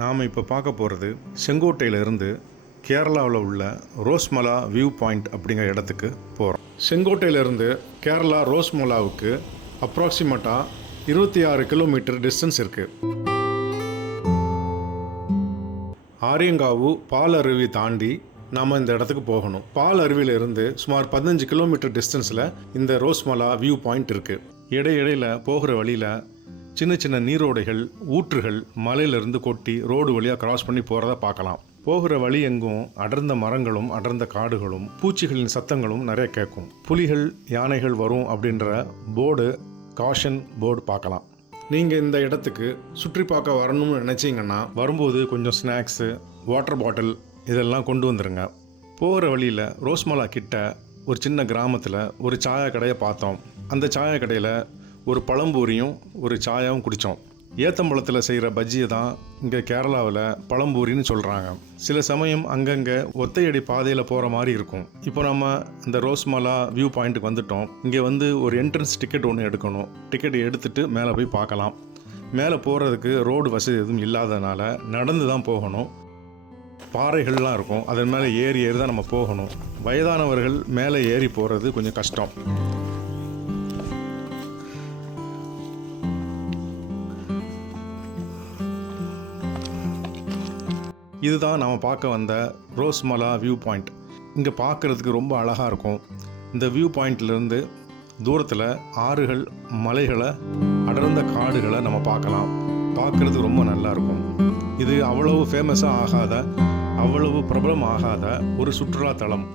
நாம் இப்போ பார்க்க போகிறது செங்கோட்டையிலிருந்து கேரளாவில் உள்ள ரோஸ்மலா வியூ பாயிண்ட் அப்படிங்கிற இடத்துக்கு போகிறோம். செங்கோட்டையிலிருந்து கேரளா ரோஸ்மலாவுக்கு அப்ராக்சிமேட்டாக 26 கிலோமீட்டர் டிஸ்டன்ஸ் இருக்குது. ஆரியங்காவு பால் அருவி தாண்டி நாம் இந்த இடத்துக்கு போகணும். பால் அருவியிலிருந்து சுமார் 15 கிலோமீட்டர் டிஸ்டன்ஸில் இந்த ரோஸ்மலா வியூ பாயிண்ட் இருக்குது. இடையிடையில் போகிற வழியில் சின்ன சின்ன நீரோடைகள், ஊற்றுகள் மலையிலிருந்து கொட்டி ரோடு வழியாக கிராஸ் பண்ணி போகிறத பார்க்கலாம். போகிற வழி எங்கும் அடர்ந்த மரங்களும் அடர்ந்த காடுகளும் பூச்சிகளின் சத்தங்களும் நிறைய கேட்கும். புலிகள், யானைகள் வரும் அப்படின்ற போர்டு, காஷன் போர்டு பார்க்கலாம். நீங்கள் இந்த இடத்துக்கு சுற்றி பார்க்க வரணும்னு நினச்சிங்கன்னா வரும்போது கொஞ்சம் ஸ்நாக்ஸு, வாட்டர் பாட்டில் இதெல்லாம் கொண்டு வந்துடுங்க. போகிற வழியில் ரோஸ்மலா கிட்ட ஒரு சின்ன கிராமத்தில் ஒரு சாயா கடையை பார்த்தோம். அந்த சாயா கடையில் ஒரு பழம்பூரியும் ஒரு சாயாவும் குடித்தோம். ஏத்தம்பழத்தில் செய்கிற பஜ்ஜியை தான் இங்கே கேரளாவில் பழம்பூரின்னு சொல்கிறாங்க. சில சமயம் அங்கங்கே ஒத்தையடி பாதையில் போகிற மாதிரி இருக்கும். இப்போ நம்ம இந்த ரோஸ்மலா வியூ பாயிண்ட்டுக்கு வந்துட்டோம். இங்கே வந்து ஒரு என்ட்ரன்ஸ் டிக்கெட் ஒன்று எடுக்கணும். டிக்கெட் எடுத்துகிட்டு மேலே போய் பார்க்கலாம். மேலே போகிறதுக்கு ரோடு வசதி எதுவும் இல்லாததுனால நடந்து தான் போகணும். பாறைகள்லாம் இருக்கும், அதன் மேலே ஏறி தான் நம்ம போகணும். வயதானவர்கள் மேலே ஏறி போகிறது கொஞ்சம் கஷ்டம். இதுதான் நாம் பார்க்க வந்த ரோஸ்மலா வியூ பாயிண்ட். இங்கே பார்க்குறதுக்கு ரொம்ப அழகாக இருக்கும். இந்த வியூ பாயிண்ட்லேருந்து தூரத்தில் ஆறுகள், மலைகளை, அடர்ந்த காடுகளை நம்ம பார்க்கலாம். பார்க்குறதுக்கு ரொம்ப நல்லாயிருக்கும். இது அவ்வளவு ஃபேமஸாக ஆகாத, அவ்வளவு பிரபலம் ஆகாத ஒரு சுற்றுலாத்தலம்.